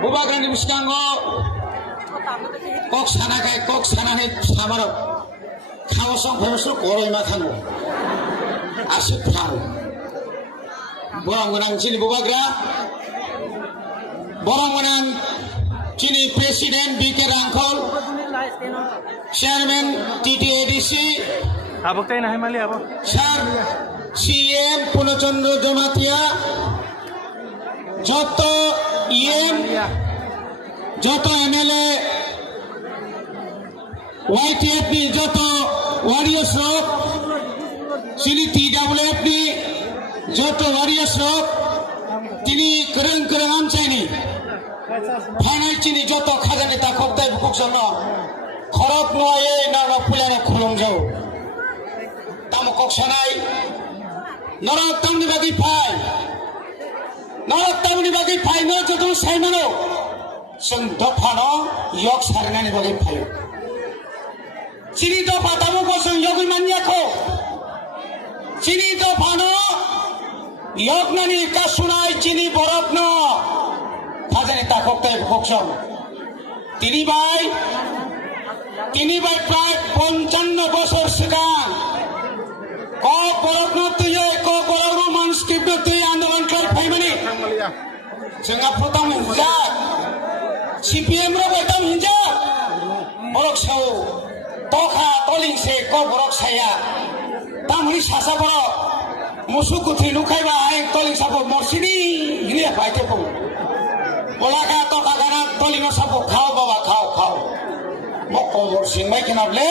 bubagrani biskango kok sana samar khawasong phawasong koroi ma thango asuk thang borong gonang chini bubagra borong gonang chini president BK Rangkol chairman TTADC abok tay nahi mali abo sir CM Punochandra Jamatia joto EM joto MLA YTF joto warriors rock sini TWF ni joto warriors rock tini kereng amcani final chini joto khajani ta khoktai bukoksono khorok noye na pulana khulongjau tamo koksanai norok tamni bagi phai no joto saimano sing dofano yok sarnani bagi phai chini dofa tamo kosong yogui manyako chini dofano yok nani kasunai chini borokno khajani ta khoktai bukokson tini bai প্রায় 55 বছর সিগান cock বরকনো তুই cock বরকনো মানুষকে তুই আন্দোলন করে ফাইমানি जोंहा प्रथम हिंजा CPM रो बेतम हिंजा बरक साव तखा तलिंसे क बरक साया तामनि सासा बर मुसु गुथि नुखाइबा आइ तलिंसाखौ मरसिनि हिले फाइतेखौ बलाका तखा गाना तलिनो साखौ खाव बाबा खाव मक्कमर सिंबाय केनाबले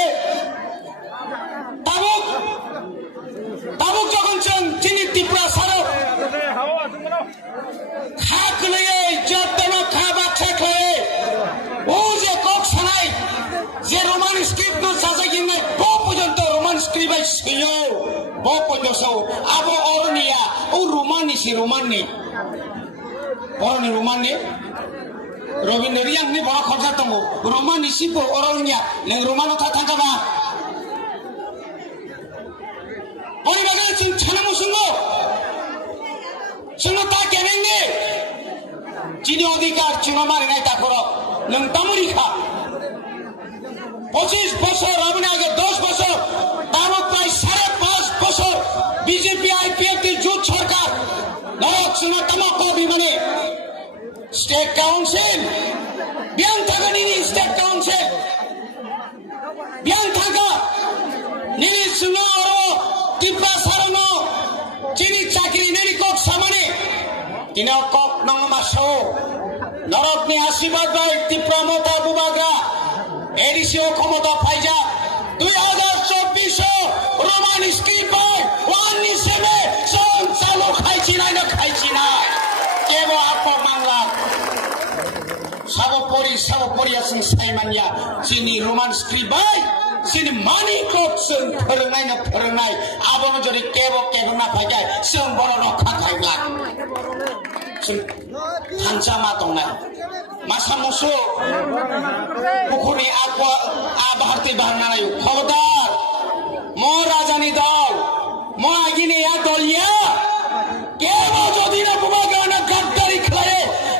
ताबुक যখন চিনি ত্রিপুরা সারো খাকলে যতন খাবা খাকলে ও যে কক সানাই যে রোমান স্ক্রিপ্ট নো সাজাগিন নাই ব পর্যন্ত রোমান স্ক্রিপ্ট আই সিও ব পর্যন্ত আবো অরনিয়া ও রোমাননি অরনি রোমাননি রবীন্দ্র রিয়াংনি বড় খরচা দङ রোমান ইসিপো অরনিয়া नों রোমানো থাকাবা পরিবারে চিন ছানামো সঙ্গ তা কেনেঙ্গে চিনি অধিকার চিনো মারি নাই তা করো নং তামুরি খা 25 বছর আমি আগে 10 বছর তার প্রায় 5.5 বছর বিজেপি IPF এর জোট সরকার নরক সঙ্গ তামাকো বিমানে স্টেট কাউন্সিল বিয়ান থাকা নিনি স্টেট কাউন্সিল বিয়ান থাকা নিনি সুনো আরো ত্রিপুরা সারনো চিনি চাকরি নিনি কক সামানে তিন কক নং মাসো নরকনি আশীর্বাদ বাই ত্রিপুরা মতা বুবাগ্রা এডিসিও ক্ষমতা ফাইজা 2024 রোমান স্ক্রিপ্ট বাই ওয়ানি সেবে চালু খাইছি না কেবো আপা বাংলা সাবপরি আসিং সাইমানিয়া চিনি রোমান স্ক্রিপ্ট বাই চিনি মানি ক্রপ जों फोरोंनाय आबोनो जदि केबो ना फाइगाय जों बर' रखा खाइब्ला जों हानजा मा दंना मासा मोसो पुखुरि भारती बारनाय खबरदार म राजानि दल म आगिनिया दलिया केबो जदि ना बुबागाना गद्दारि खाय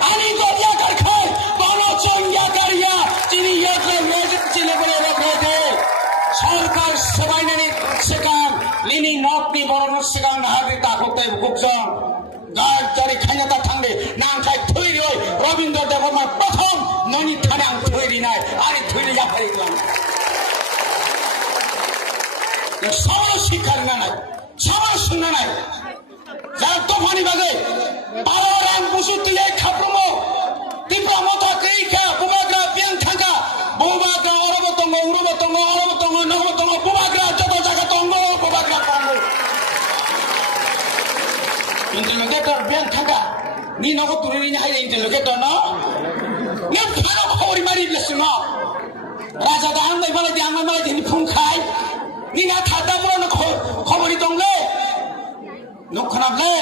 आनि दलिया खाय बन चंगिया करिया चिनि यत्रे मेजर चिले बले रखदे सरकार सबायनानि सिगां लिनि नकनि बरनो सिगां हारि ताखौतै बुकजों गाय जारि खायना थांदे नांखाय थैरि रबीन्द्र देवबर्मा प्रथम ननि थाने आं थैरिनाय आरि थैरि जाफारिलां सावनो शिखार नानाय सामा सुनानाय जा दफानि बागै बारारां बुसुतियै खाफ्रमो टिप्रा मथा कैखा बुबाग्रा बियां थांगा बुबाग्रा अरबो दङ उरबो दङ अरबो दङ नगबो दङ बुबाग्रा जत जागा दङ बुबाग्रा दङ इंटेलिगेटर बियां थांगा नि नगो तुरिनि हाय इंटेलिगेटर न ने खानो खबरि मारि ब्लेसिनो राजा दा आंलाय मालाय दि आंलाय मालाय दिनि फुंखाय नि ना थादा बरनो खबरि दंले नखनाबले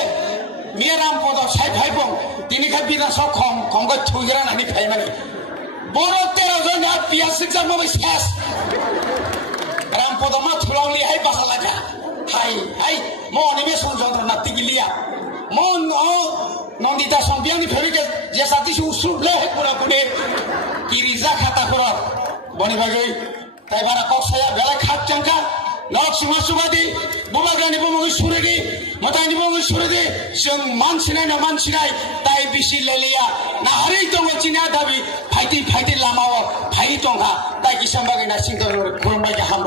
मेराम पद साइ भाइबं दिनिखा बिरास खंग थुगिरा नानि फाइमानि बर 13 जन आ पियास एग्जाम माबे सेस राम पद मा थुलांलि हाय बासालाखा हाय मने बे संजन्द्र नाति गिलिया मन nondita sambiang ni pheri ke je sati su usul le pura pune kiriza khata koro boni bagai tai bara kok saya bela khat jangka nok suma subadi bubagani bumogi suredi matani bumogi suredi sing mansinai na mansinai tai bisi lelia na hari tongo china dabi phaiti lama phai tongha tai kisambagi na singkar kurumbai ham